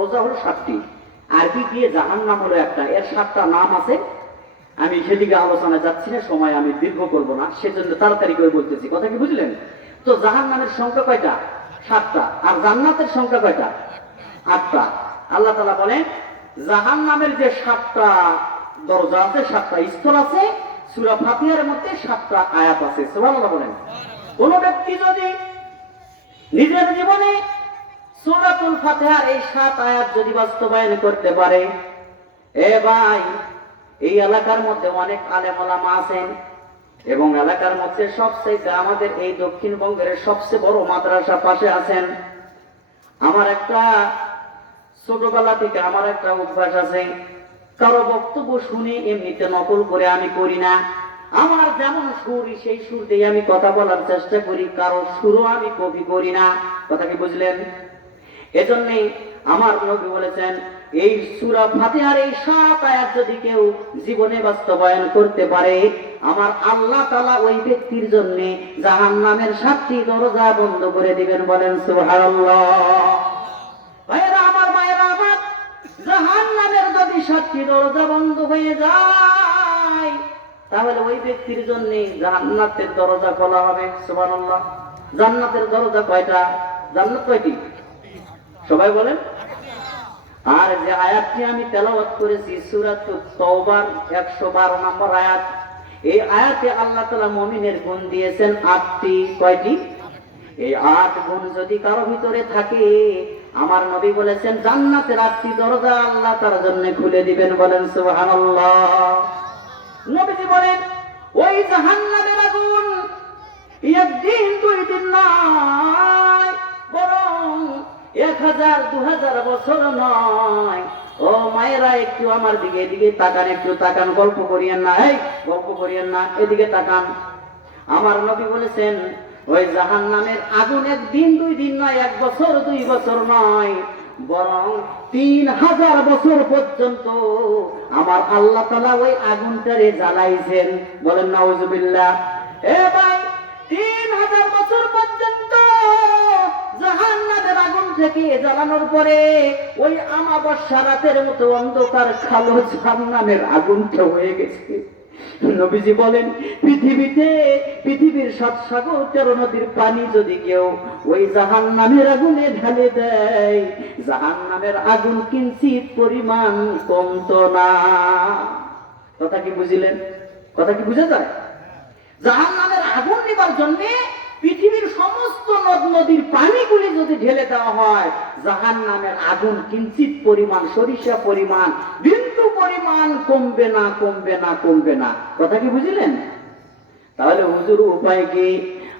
দরজা হলো 7টি, আরবি দিয়ে জাহান্নাম হলো একটা, এর 7টা নাম আছে। আমি সেদিকে আলোচনা যাচ্ছি না, সময় আমি দীর্ঘ করবো না, সেজন্য তাড়াতাড়ি করে বলতেছি। কথা কি বুঝলেন? তো জাহান্নামের সংখ্যা কয়টা? 7টা। আর জান্নাতের সংখ্যা কয়টা? 8টা। আল্লাহ তাআলা বলেন জাহান্নামের যে 7টা দরজা আছে, 7টা স্তর আছে, সূরা ফাতিহার মধ্যে 7টা আয়াত আছে। সুবহানাল্লাহ বলেন। কোন ব্যক্তি যদি নিজের জীবনে সূরাতুল ফাতিহার এই 7 আয়াত যদি বাস্তবায়ন করতে পারে, এ ভাই, এই এলাকার মধ্যে অনেক আলেম ওলামা আছেন এবং এলাকার মধ্যে সবচেয়ে আমাদের এই দক্ষিণবঙ্গের সবচেয়ে বড় মাদ্রাসা পাশে আছেন। আমার একটা ছোটবেলা থেকে আমার একটা অভ্যাস আছে, কারো বক্তব্য শুনে এমনিতে নকল করে আমি করি না। আমার যেমন সুর সেই সুর দিয়ে আমি কথা বলার চেষ্টা করি, কারো সুরও আমি কপি করি না। কথা কি বুঝলেন? এজন্যে আমার নবী বলেছেন এই সূরা ফাতিহার এই 7 আয়াত যদি কেউ জীবনে বাস্তবায়ন করতে পারে, আমার আল্লাহ তাআলা ওই ব্যক্তির জন্য জাহান্নামের 7টি দরজা বন্ধ করে দিবেন। বলেন সুবহানাল্লাহ। ভাইরা আমার, মায়েরা আমার, জাহান্নামের যদি 7টি দরজা বন্ধ হয়ে যায়, তাহলে ওই ব্যক্তির জন্য জান্নাতের দরজা খোলা হবে। সুবহানাল্লাহ। জান্নাতের দরজা কয়টা? জান্নাত কয়টি? সবাই বলেন। আর যে আয়াতটি আমি তেলাওয়াত করেছি সূরাতুত তাওবার 112 নম্বর আয়াত, এই আয়াতে আল্লাহ তাআলা মুমিনের গুণ দিয়েছেন 8টি। কয়টি? এই 8 গুণ যদি কারো ভিতরে থাকে, আমার নবী বলেছেন জান্নাতের 8টি দরজা আল্লাহ তার জন্য খুলে দিবেন। বলেন সুবহানাল্লাহ। নবীজি বলেন ওই জাহান্নামের আগুন একদিন 2 দিন নয়, বরং 1000 2000 বছর নয়। ও মায়েরা, একটু আমার দিকে এদিকে তাকান, একটু তাকান, গল্প করিয়েন না, এই গল্প করিয়েন না, এদিকে তাকান। আমার নবী বলেছেন ওই জাহান্নামের আগুন একদিন 2 দিন নয়, 1 বছর 2 বছর নয়, বরং 3000 বছর পর্যন্ত আমার আল্লাহ তাআলা ওই আগুনটারে জ্বালাইছেন। বলেন নাউজুবিল্লাহ। এ ভাই, 3000 বছর পর্যন্ত জাহান্নামের আগুন থেকে জ্বালানোর পরে ওই আমাবস্যা রাতের মতো অন্ধকার কালো জাহান্নামের আগুনটা হয়ে গেছে। নবীজি বলেন পৃথিবীর 7 সাগর 13 নদীর পানি যদি কেউ ওই জাহান্নামের আগুনে ঢালে দেয়, জাহান্নামের আগুন কিঞ্চিত পরিমাণ কমতো না। কথা কি বুঝলেন? কথা কি বুঝা যায়? জাহান্নামের আগুন নিবার জন্য পৃথিবীর সমস্ত নদ নদীর পানিগুলি যদি ঢেলে দেওয়া হয়, জাহান্নামের আগুন কিঞ্চিত পরিমাণ, সরিষা পরিমাণ, বিন্দু পরিমাণ কমবে না, কমবে না, কমবে না। কথা কি বুঝলেন? তাহলে হুজুর উপায় কি?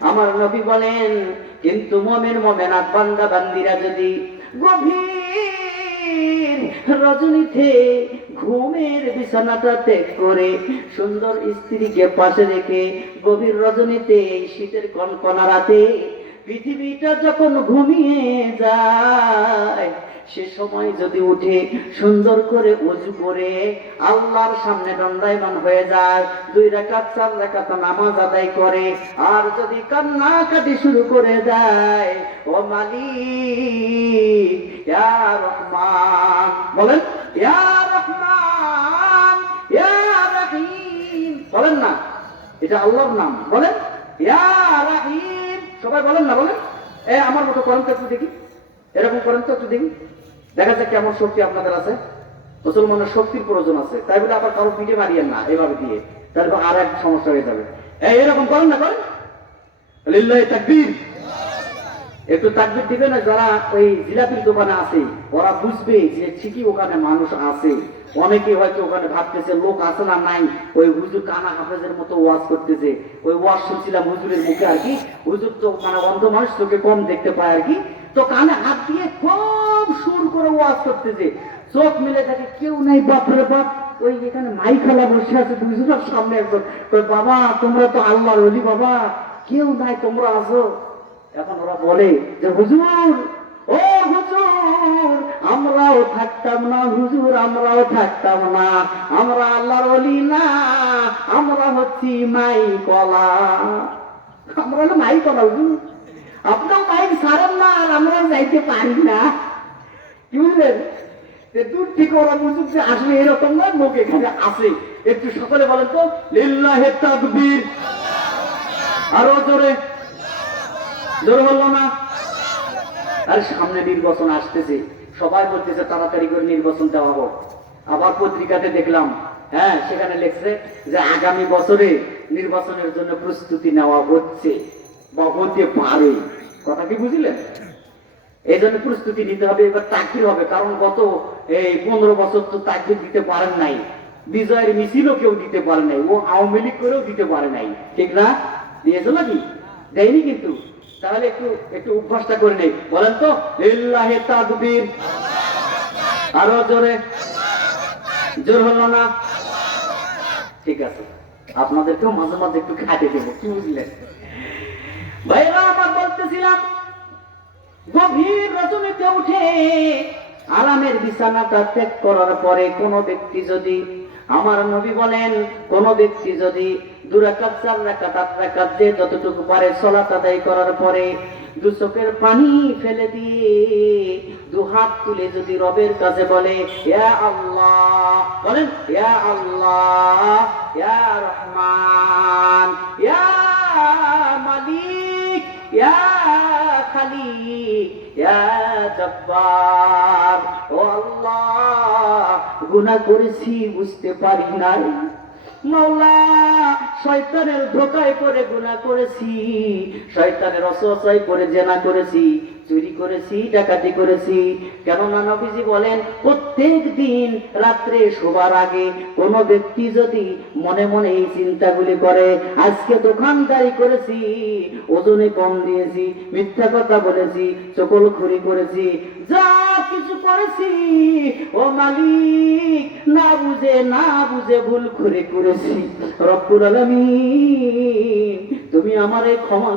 আমার নবী বলেন কিন্তু মুমিনাত বান্দা বান্দিরা যদি গভীর রজনীতে ঘুমের বিছানাটা ত্যাগ করে সুন্দর স্ত্রীকে পাশে রেখে গভীর রজনীতে এই শীতের কনকনা রাতে পৃথিবীটা যখন ঘুমিয়ে যায়, সে সময় যদি উঠে সুন্দর করে ওযু করে আল্লাহর সামনে দণ্ডায়মান হয়ে যায়, 2 রাকাত 4 রাকাত নামাজ আদায় করে, আর যদি কান্নাকাটি শুরু করে দেয়, ও মালিক ইয়া রহমান, বলেন ইয়া রহমান ইয়া রহিম, বলেন না, এটা আল্লাহর নাম, বলেন ইয়া রহিম, সবাই বলেন না, বলেন। আমার মতো করেন তো একটু দেখি, এরকম করেন তো একটু দেখি, দেখা যায় কেমন শক্তি আপনাদের আছে। মুসলমানের শক্তির প্রয়োজন আছে, তাই বলে আবার কারো পিঠে মারিয়েন না এভাবে দিয়ে, তারপর আর এক সমস্যা হয়ে যাবে। এরকম করেন না, করেন লিল্লাহি তাকবীর। একটু তাকবীর দিবে না যারা ওই জিলাপির দোকানে আছে, ওরা বুঝবে যে ঠিকই ওখানে মানুষ আছে। অনেকে হয়তো ওখানে ভাবতেছে লোক আছে না নাই, ওই হুজুর কানা হাফেজের মতো ওয়াজ করতেছে। ওই ওয়াজ শুনছিলাম হুজুরের মুখে আর কি, হুজুর তো মানে অন্ধ মানুষ, তোকে কম দেখতে পায় আর কি, তো কানে হাত দিয়ে খুব সুর করে ওয়াজ করতেছে, চোখ মিলে থাকে, কেউ নেই, বাপরে বাপ। ওই এখানে মাই খালা বসে আছে হুজুরের সামনে একজন, বাবা তোমরা তো আল্লাহর ওলি বাবা, কেউ নাই, তোমরা আছো। এখন ওরা বলে যে হুজুর, ও হুজুর, আমরাও থাকতাম না হুজুর, আমরাও থাকতাম না, আমরা আল্লাহর ওলি না, আমরা হচ্ছি মাই কলা, আমরা হলো মাই কলা হুজুর, আপনার মাইক ছাড়েন না আর আমরা যাইতে পারি না। কি বুঝলেন? দূর থেকে ওরা বুঝুক যে আসবে এরকম নয়, লোক এখানে আছে। একটু সকলে বলেন তো লিল্লাহি তাকবীর, আরো জোরে, জোর হলো না? আর সামনে নির্বাচন আসতেছে, সবাই বলতেছে তাড়াতাড়ি করে নির্বাচন দেওয়া হোক। আবার পত্রিকাতে দেখলাম, হ্যাঁ, সেখানে লেখছে যে আগামী বছরে নির্বাচনের জন্য প্রস্তুতি নেওয়া হচ্ছে বা হতে পারে। কথা কি বুঝলেন? এই জন্য প্রস্তুতি নিতে হবে, এবার তাকবীর হবে। কারণ গত এই 15 বছর তো তাকবীর দিতে পারেন নাই, বিজয়ের মিছিলও কেউ দিতে পারে নাই, ও আওয়ামী লীগ করেও দিতে পারে নাই, ঠিক না? দিয়েছো নাকি? দেয়নি কিন্তু। তাহলে একটু একটু অভ্যাসটা করে নেই, বলেন তো লিল্লাহি তাকবীর, আরো জোরে, জোর হলো না? ঠিক আছে, আপনাদেরকেও মাঝে মাঝে একটু খাটে দেবো, কি বুঝলেন? ভাইরা আমার, বলতেছিলাম গভীর রজনীতে উঠে আরামের বিছানাটা ত্যাগ করার পরে কোন ব্যক্তি যদি, আমার নবী বলেন, কোন ব্যক্তি যদি 2 রাকাত 4 রাকাত 8 রাকাত যে যতটুকু পারে সালাত আদায় করার পরে 2 চোখের পানি ফেলে দিয়ে 2 হাত তুলে যদি রবের কাছে বলে ইয়া আল্লাহ, বলেন ইয়া আল্লাহ, ইয়া রহমান, ইয়া মালিক, ইয়া খালিক, ইয়া জব্বার, ও আল্লাহ গুনাহ করেছি বুঝতে পারি নাই, মাওলা শয়তানের ধোঁকায় পড়ে গুনাহ করেছি, শয়তানের ওয়াসওয়াসায় পড়ে জিনা করেছি, চুরি করেছি, ডাকাতি করেছি। কেননা নবীজি বলেন প্রত্যেক দিন রাত্রে শোবার আগে কোন ব্যক্তি যদি মনে মনে এই চিন্তাগুলি করে, আজকে দোকানদারি করেছি, ওজনে কম দিয়েছি, মিথ্যা কথা বলেছি, চকলখুরি করেছি, যা কিছু করেছি, ও মালিক না বুঝে ভুল করে করেছি, রব্বুল আলামিন তুমি আমারে ক্ষমা